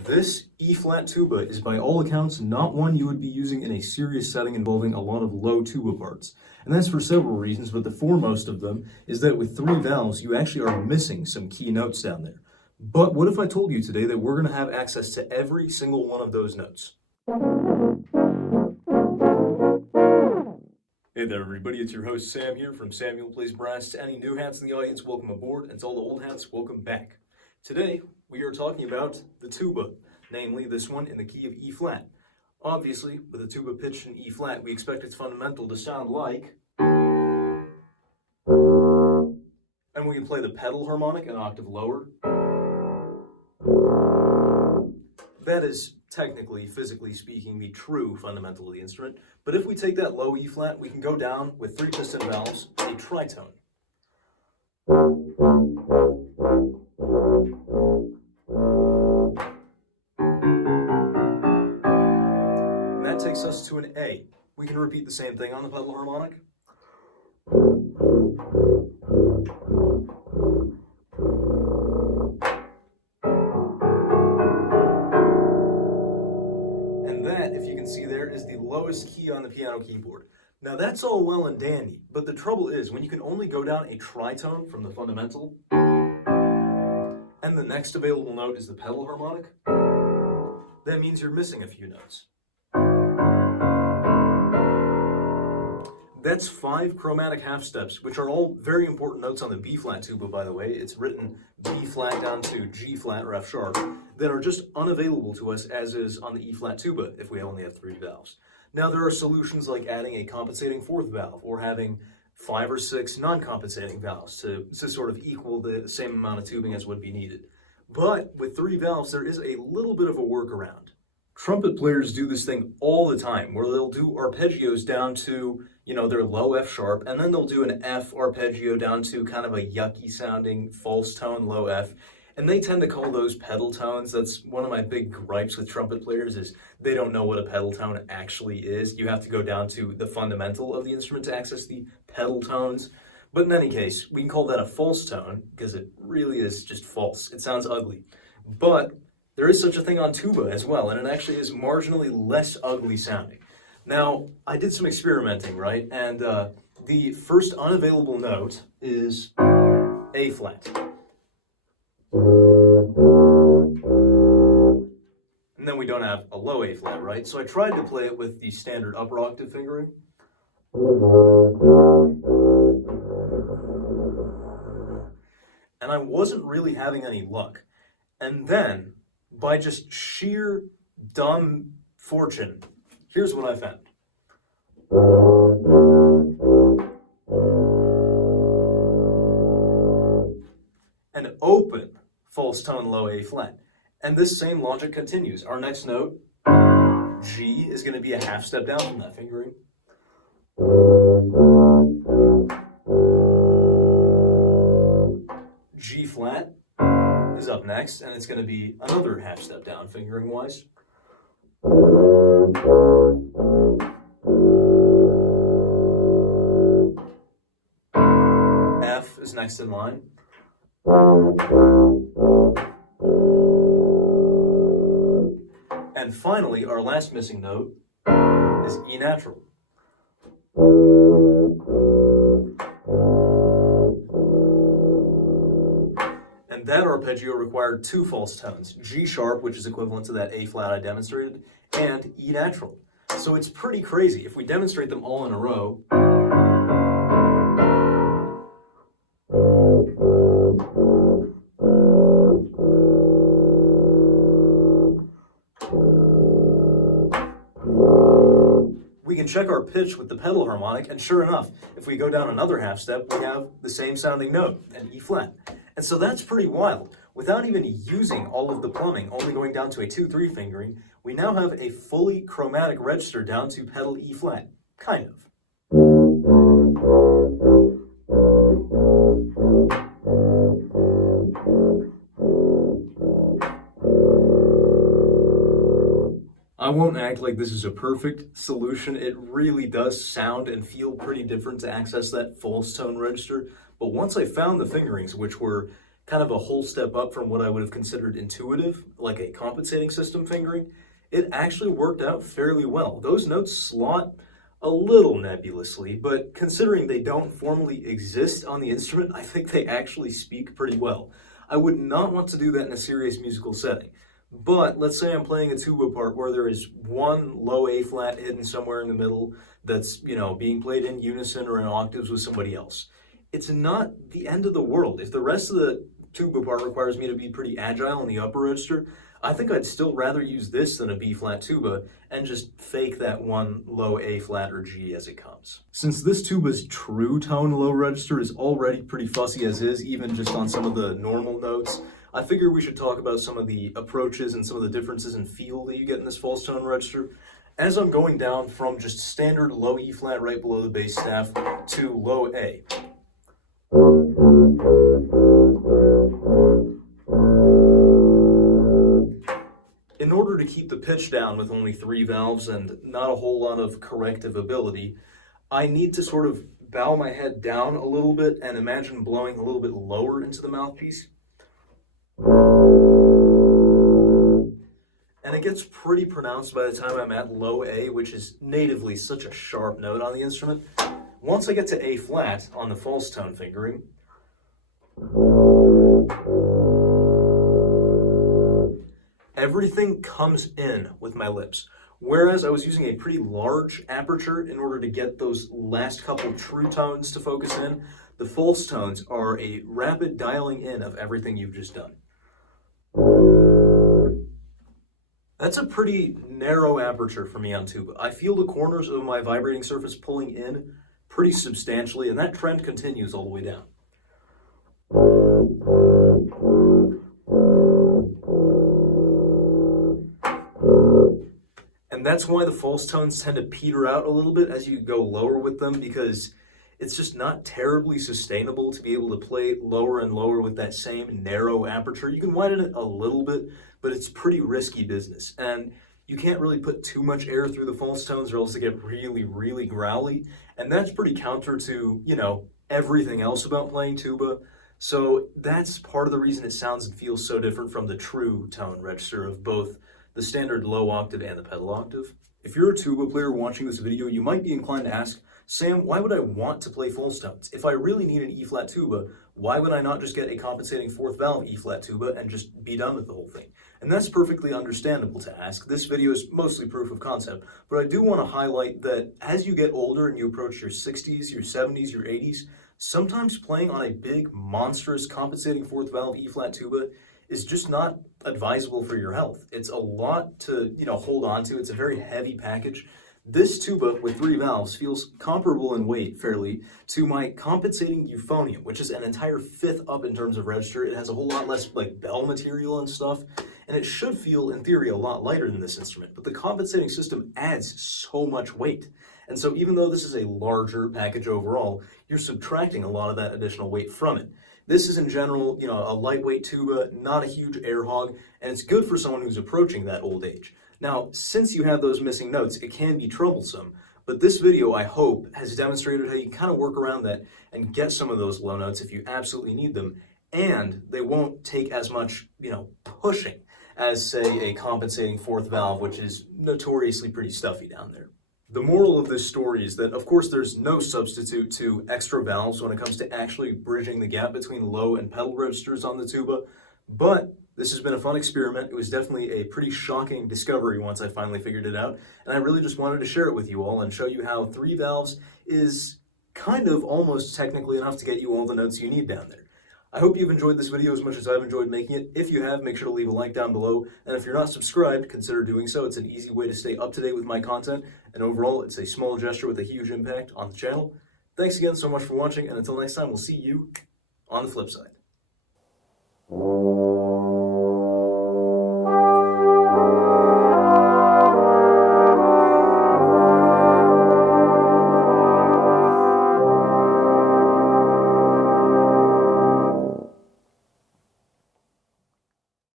This E-flat tuba is by all accounts not one you would be using in a serious setting involving a lot of low tuba parts. And that's for several reasons, but the foremost of them is that with 3 valves, you actually are missing some key notes down there. But what if I told you today that we're going to have access to every single one of those notes? Hey there everybody, it's your host Sam here from Samuel Plays Brass. To any new hats in the audience, welcome aboard, and to all the old hats, welcome back. Today, we are talking about the tuba, namely this one in the key of E-flat. Obviously, with a tuba pitched in E-flat, we expect its fundamental to sound like, and we can play the pedal harmonic an octave lower. That is technically, physically speaking, the true fundamental of the instrument. But if we take that low E-flat, we can go down with 3 piston valves, a tritone. And that takes us to an A. We can repeat the same thing on the pedal harmonic. If you can see there, is the lowest key on the piano keyboard. Now that's all well and dandy, but the trouble is when you can only go down a tritone from the fundamental, and the next available note is the pedal harmonic, that means you're missing a few notes. That's 5 chromatic half steps, which are all very important notes on the B-flat tuba, by the way. It's written B-flat down to G-flat or F-sharp, that are just unavailable to us as is on the E-flat tuba if we only have 3 valves. Now there are solutions like adding a compensating 4th valve or having 5 or 6 non-compensating valves to sort of equal the same amount of tubing as would be needed. But with 3 valves, there is a little bit of a workaround. Trumpet players do this thing all the time where they'll do arpeggios down to, their low F sharp, and then they'll do an F arpeggio down to kind of a yucky sounding false tone low F. And they tend to call those pedal tones. That's one of my big gripes with trumpet players is they don't know what a pedal tone actually is. You have to go down to the fundamental of the instrument to access the pedal tones. But in any case, we can call that a false tone because it really is just false. It sounds ugly. But there is such a thing on tuba as well, and it actually is marginally less ugly sounding. Now, I did some experimenting, right? And the first unavailable note is A flat. And then we don't have a low A flat, right? So I tried to play it with the standard upper octave fingering. And I wasn't really having any luck. And then, by just sheer dumb fortune, here's what I found. An open false tone low A flat. And this same logic continues. Our next note, G, is going to be a half step down from that fingering. G flat is up next, and it's going to be another half step down fingering wise. F is next in line. And finally, our last missing note is E natural. And that arpeggio required 2 false tones, G sharp, which is equivalent to that A flat I demonstrated, and E natural. So it's pretty crazy. If we demonstrate them all in a row, we can check our pitch with the pedal harmonic, and sure enough, if we go down another half step, we have the same sounding note, an E flat. And so that's pretty wild. Without even using all of the plumbing, only going down to a 2-3 fingering, we now have a fully chromatic register down to pedal E flat. Kind of. I won't act like this is a perfect solution. It really does sound and feel pretty different to access that false tone register. But once I found the fingerings, which were kind of a whole step up from what I would have considered intuitive, like a compensating system fingering, it actually worked out fairly well. Those notes slot a little nebulously, but considering they don't formally exist on the instrument, I think they actually speak pretty well. I would not want to do that in a serious musical setting. But let's say I'm playing a tuba part where there is one low A flat hidden somewhere in the middle that's, being played in unison or in octaves with somebody else. It's not the end of the world. If the rest of the tuba part requires me to be pretty agile in the upper register, I think I'd still rather use this than a B flat tuba and just fake that one low A flat or G as it comes. Since this tuba's true tone low register is already pretty fussy as is, even just on some of the normal notes, I figure we should talk about some of the approaches and some of the differences in feel that you get in this false tone register. As I'm going down from just standard low E flat right below the bass staff to low A. In order to keep the pitch down with only 3 valves and not a whole lot of corrective ability, I need to sort of bow my head down a little bit and imagine blowing a little bit lower into the mouthpiece. And it gets pretty pronounced by the time I'm at low A, which is natively such a sharp note on the instrument. Once I get to A flat on the false tone fingering, everything comes in with my lips. Whereas I was using a pretty large aperture in order to get those last couple true tones to focus in, the false tones are a rapid dialing in of everything you've just done. That's a pretty narrow aperture for me on tuba. I feel the corners of my vibrating surface pulling in pretty substantially, and that trend continues all the way down. And that's why the false tones tend to peter out a little bit as you go lower with them, because it's just not terribly sustainable to be able to play lower and lower with that same narrow aperture. You can widen it a little bit, but it's pretty risky business. And you can't really put too much air through the false tones or else they get really, really growly. And that's pretty counter to, everything else about playing tuba. So that's part of the reason it sounds and feels so different from the true tone register of both the standard low octave and the pedal octave. If you're a tuba player watching this video, you might be inclined to ask, Sam, why would I want to play false tones? If I really need an E flat tuba, why would I not just get a compensating 4th valve E flat tuba and just be done with the whole thing? And that's perfectly understandable to ask. This video is mostly proof of concept, but I do want to highlight that as you get older and you approach your 60s, your 70s, your 80s, sometimes playing on a big, monstrous compensating 4th valve E flat tuba is just not advisable for your health. It's a lot to, hold on to. It's a very heavy package. This tuba with 3 valves feels comparable in weight, fairly, to my compensating euphonium, which is an entire 5th up in terms of register. It has a whole lot less bell material and stuff, and it should feel, in theory, a lot lighter than this instrument. But the compensating system adds so much weight. And so even though this is a larger package overall, you're subtracting a lot of that additional weight from it. This is in general, a lightweight tuba, not a huge air hog, and it's good for someone who's approaching that old age. Now, since you have those missing notes, it can be troublesome, but this video, I hope, has demonstrated how you kind of work around that and get some of those low notes if you absolutely need them, and they won't take as much, pushing as, say, a compensating 4th valve, which is notoriously pretty stuffy down there. The moral of this story is that, of course, there's no substitute to extra valves when it comes to actually bridging the gap between low and pedal registers on the tuba, but this has been a fun experiment. It was definitely a pretty shocking discovery once I finally figured it out, and I really just wanted to share it with you all and show you how 3 valves is kind of almost technically enough to get you all the notes you need down there. I hope you've enjoyed this video as much as I've enjoyed making it. If you have, make sure to leave a like down below, and if you're not subscribed, consider doing so. It's an easy way to stay up to date with my content, and overall, it's a small gesture with a huge impact on the channel. Thanks again so much for watching, and until next time, we'll see you on the flip side.